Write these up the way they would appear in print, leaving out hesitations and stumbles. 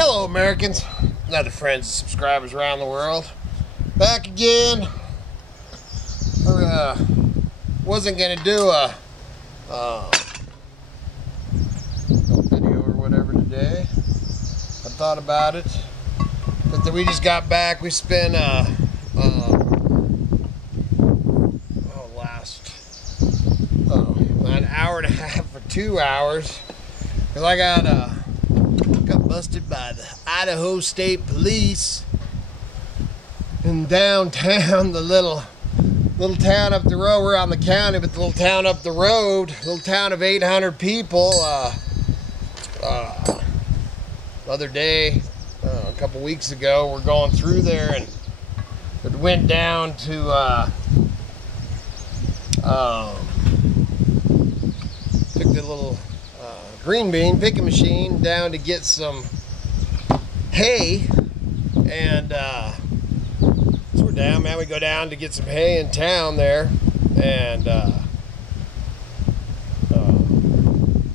Hello Americans, and other friends and subscribers around the world. Back again. I wasn't going to do a video or whatever today. I thought about it, but then we just got back. We spent an hour and a half or 2 hours, because I got busted by the Idaho State Police in downtown, the little town up the road. We're out in the county, but the little town up the road, little town of 800 people. The other day, a couple weeks ago, we're going through there, and it went down to took the little green bean picking machine down to get some hay, and so we're down, man. We go down to get some hay in town there, and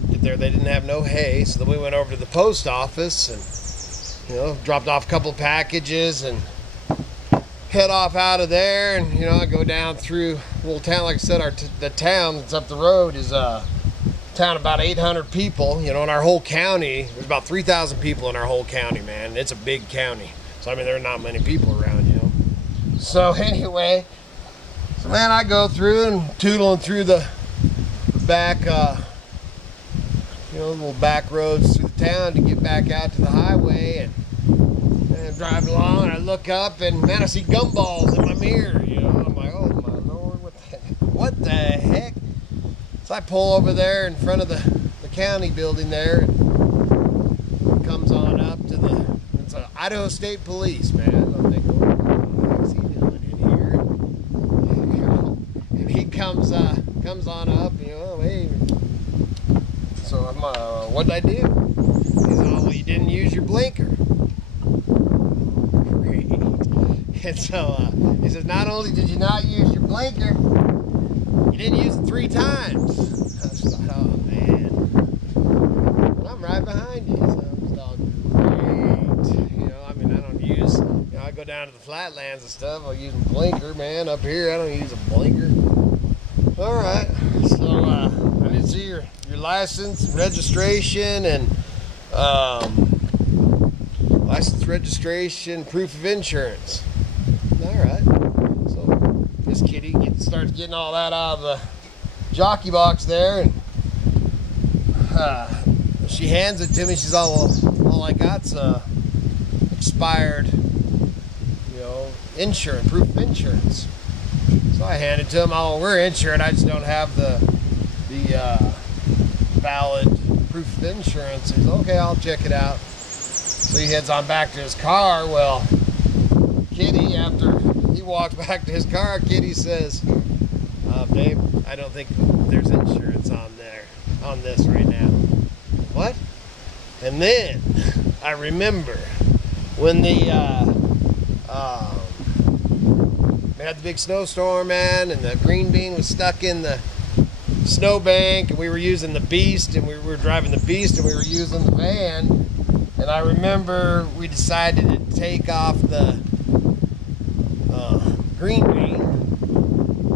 get there, they didn't have no hay, so then we went over to the post office and dropped off a couple of packages and head off out of there. And I go down through a little town. Like I said, the town that's up the road is town about 800 people. In our whole county, there's about 3,000 people in our whole county, man. It's a big county, so I mean there are not many people around. So anyway, man, I go through and tootling through the back little back roads through the town to get back out to the highway, and drive along, and I look up, and man, I see gumballs in my mirror. I'm like, oh my Lord, what the heck? So I pull over there in front of the county building there, and it comes on up to it's an Idaho State Police, man. I'm thinking, what's he doing in here? And he comes on up, hey. So I'm, what'd I do? He said, oh, well, you didn't use your blinker. Great. And so he says, not only did you not use your blinker, you didn't use it 3 times. I just thought, oh man, well, I'm right behind you. So I'm just all great. I mean, I don't use, I go down to the flatlands and stuff, I'll use a blinker, man. Up here, I don't use a blinker. All right, so I didn't see your license, registration, and license, registration, proof of insurance. All right. So this kitty starts getting all that out of the jockey box there, and she hands it to me. She's all I got's expired, insurance, proof of insurance. So I hand it to him. Oh, we're insured. I just don't have the valid proof of insurance. He says, okay, I'll check it out. So he heads on back to his car. Well, Kitty, after he walks back to his car, Kitty says, babe, I don't think there's insurance on this right now. What? And then I remember when we had the big snowstorm, man, and the green bean was stuck in the snowbank, and we were using the Beast, and we were driving the Beast, and we were using the van. And I remember we decided to take off the green bean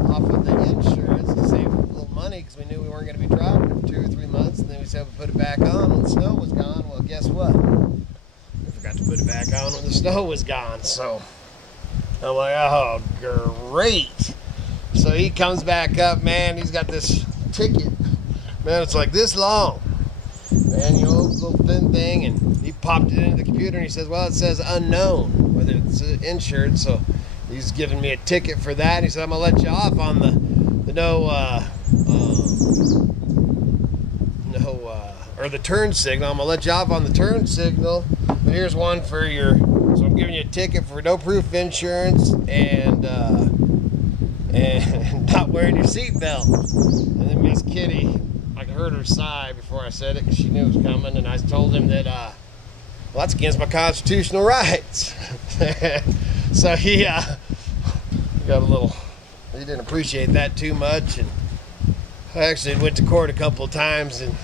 off of the insurance to save a little money, because we knew we weren't going to be driving it for 2 or 3 months. And then we said we'd put it back on when the snow was gone. Well, guess what? We forgot to put it back on when the snow was gone. So I'm like, oh, great. So he comes back up, man. He's got this ticket, man. It's like this long, man. This little thin thing, and he popped it into the computer, and he says, well, it says unknown whether it's insured. So he's giving me a ticket for that. And he said, I'm gonna let you off on the or the turn signal. I'm gonna let you off on the turn signal. But here's one for so I'm giving you a ticket for no proof of insurance and not wearing your seatbelt. And then Miss Kitty, I heard her sigh before I said it, because she knew it was coming. And I told him that, well, that's against my constitutional rights. So he got a little, he didn't appreciate that too much. And I actually went to court a couple of times in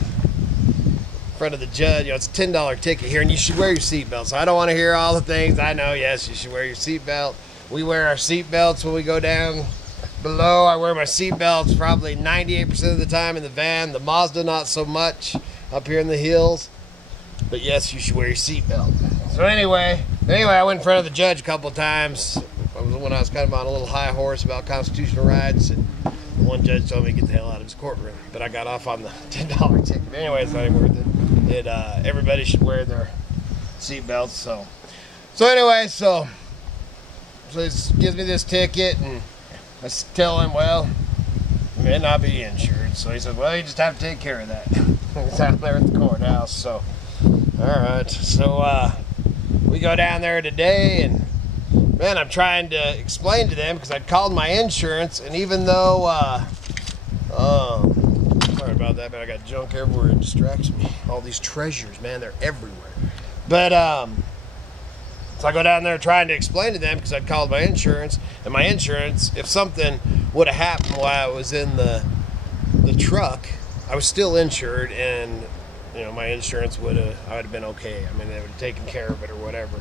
front of the judge. You know, it's a $10 ticket here, and you should wear your seatbelt. So I don't want to hear all the things. I know, yes, you should wear your seatbelt. We wear our seatbelts when we go down below. I wear my seatbelts probably 98% of the time in the van. The Mazda, not so much up here in the hills. But yes, you should wear your seatbelt. So anyway, I went in front of the judge a couple of times when I was kind of on a little high horse about constitutional rights, and one judge told me to get the hell out of his courtroom. But I got off on the $10 ticket. Anyway, it's not even worth it. Everybody should wear their seatbelts. So anyway, so he gives me this ticket, and I tell him, well, it may not be insured. So he said, well, you just have to take care of that. It's out there at the courthouse. So, all right. So we go down there today, and man, I'm trying to explain to them because I called my insurance, and even though, sorry about that, but I got junk everywhere. It distracts me. All these treasures, man, they're everywhere. But so I go down there trying to explain to them because I'd called my insurance, and my insurance, if something would have happened while I was in the truck, I was still insured, and you know, my insurance I would have been okay. I mean, they would have taken care of it or whatever.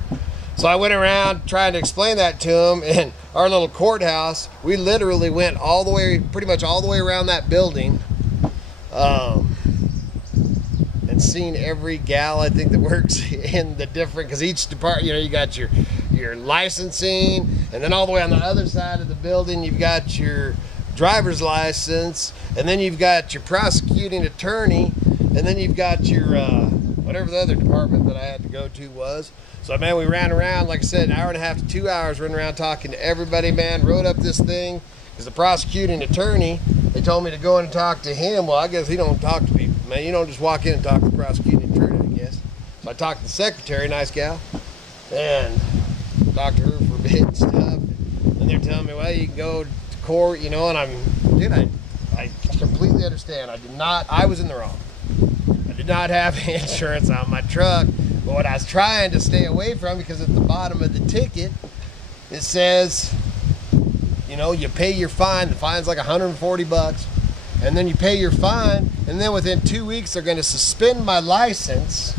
So I went around trying to explain that to them. In our little courthouse, we literally went all the way, pretty much all the way around that building, and seen every gal, I think, that works in the different, because each department, you know, you got your licensing, and then all the way on the other side of the building, you've got your driver's license, and then you've got your prosecuting attorney, and then you've got your, whatever the other department that I had to go to was. So, man, we ran around, like I said, an hour and a half to 2 hours running around talking to everybody, man. Wrote up this thing, because the prosecuting attorney, they told me to go in and talk to him. Well, I guess he don't talk to people, man. You don't just walk in and talk to the prosecuting attorney, I guess. So I talked to the secretary, nice gal, and talked to her for a bit and stuff. And they're telling me, well, you can go to court, you know, and I completely understand. I was in the wrong. I did not have insurance on my truck. But what I was trying to stay away from, because at the bottom of the ticket, it says, you know, you pay your fine. The fine's like $140, and then you pay your fine, and then within 2 weeks they're going to suspend my license,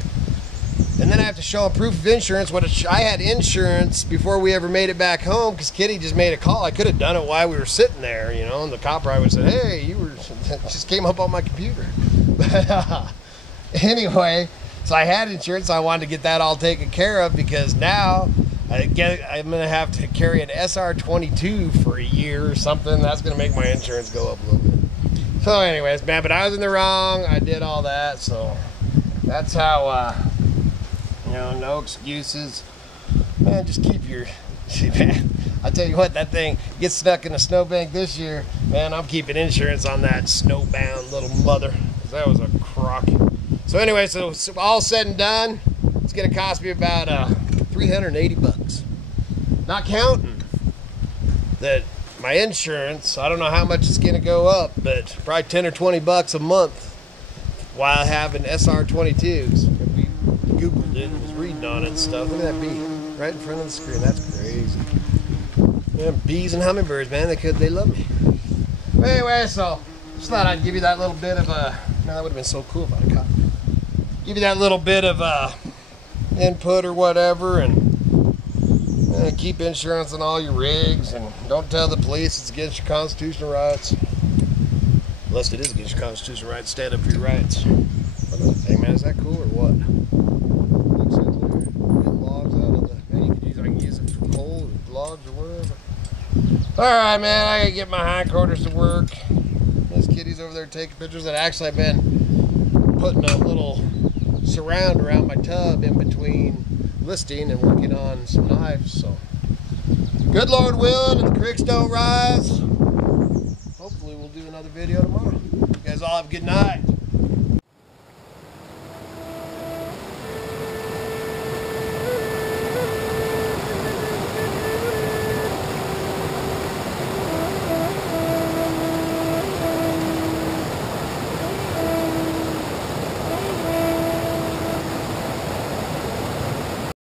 and then I have to show them proof of insurance. I had insurance before we ever made it back home, because Kitty just made a call. I could have done it while we were sitting there, you know, and the cop probably would have said, hey, just came up on my computer. But anyway, so I had insurance. So I wanted to get that all taken care of, because now I'm going to have to carry an SR22 for a year or something. That's going to make my insurance go up a little bit. So anyways, man, but I was in the wrong. I did all that. So that's how, you know, no excuses. Man, just keep your, man, I tell you what, that thing gets stuck in a snowbank this year. Man, I'm keeping insurance on that snowbound little mother. That was a crock. So anyway, so all said and done, it's going to cost me about $380. Not counting that my insurance, I don't know how much it's going to go up, but probably 10 or 20 bucks a month while having SR22s. We Googled it and was reading on it and stuff. Look at that bee right in front of the screen. That's crazy. Yeah, bees and hummingbirds, man, they love me. But anyway, so just thought I'd give you that little bit of a, man, that would have been so cool if I'd have caught it. Give you that little bit of input or whatever, and keep insurance on all your rigs, and don't tell the police it's against your constitutional rights. Unless it is against your constitutional rights, stand up for your rights. Hey man, is that cool or what? Looks like they're getting logs out of the, man, I can use it for coal or logs or whatever. Alright man, I gotta get my hindquarters to work. This kitty's over there taking pictures. And actually I've been putting a little surround around my tub in between listing and working on some knives. So good Lord willing, and the creeks don't rise, hopefully we'll do another video tomorrow. You guys all have a good night.